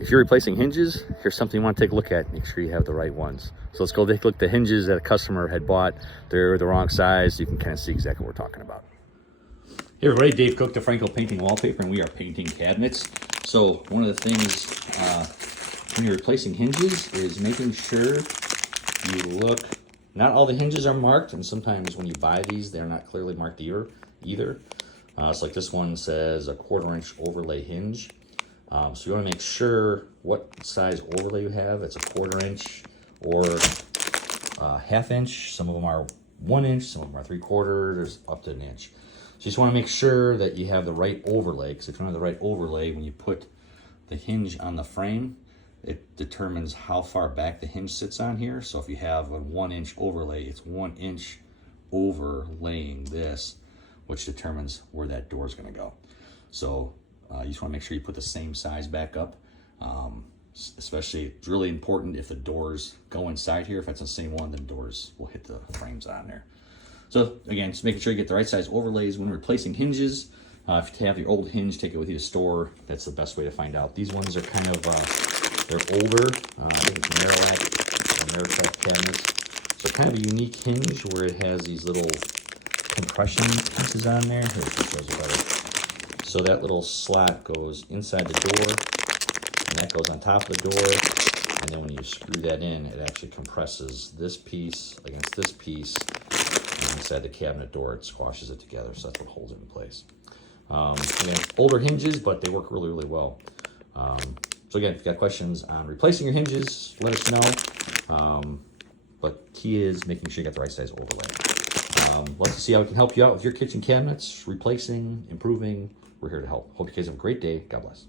if you're replacing hinges, here's something you want to take a look at. Make sure you have the right ones. So let's go take a look at the hinges that a customer had bought. They're the wrong size. You can kind of see exactly what we're talking about. Hey everybody, Dave Cook, the Franco Painting Wallpaper, and we are painting cabinets. So one of the things when you're replacing hinges is making sure you look, not all the hinges are marked, and sometimes when you buy these, they're not clearly marked either. So like this one says a 1/4 inch overlay hinge. So you want to make sure what size overlay you have. It's a 1/4 inch or 1/2 inch. Some of them are 1 inch, some of them are 3/4, there's up to 1 inch. So you just want to make sure that you have the right overlay, because if you don't have the right overlay, when you put the hinge on the frame, it determines how far back the hinge sits on here. So if you have a 1 inch overlay, it's 1 inch overlaying this, which determines where that door is going to go. So you just want to make sure you put the same size back up. Especially, it's really important if the doors go inside here. If it's the same one, then doors will hit the frames on there. So again, just making sure you get the right size overlays when replacing hinges. If you have your old hinge, take it with you to store. That's the best way to find out. These ones are kind of, they're older. I think it's Marillac cabinets. So kind of a unique hinge where it has these little compression pieces on there. Here, this shows it better. So that little slot goes inside the door, and that goes on top of the door. And then when you screw that in, it actually compresses this piece against this piece. And inside the cabinet door, it squashes it together. So that's what holds it in place. Again, older hinges, but they work really, really well. So again, if you've got questions on replacing your hinges, let us know. But key is making sure you got the right size overlay. Let's see how we can help you out with your kitchen cabinets, replacing, improving. We're here to help. Hope you guys have a great day. God bless.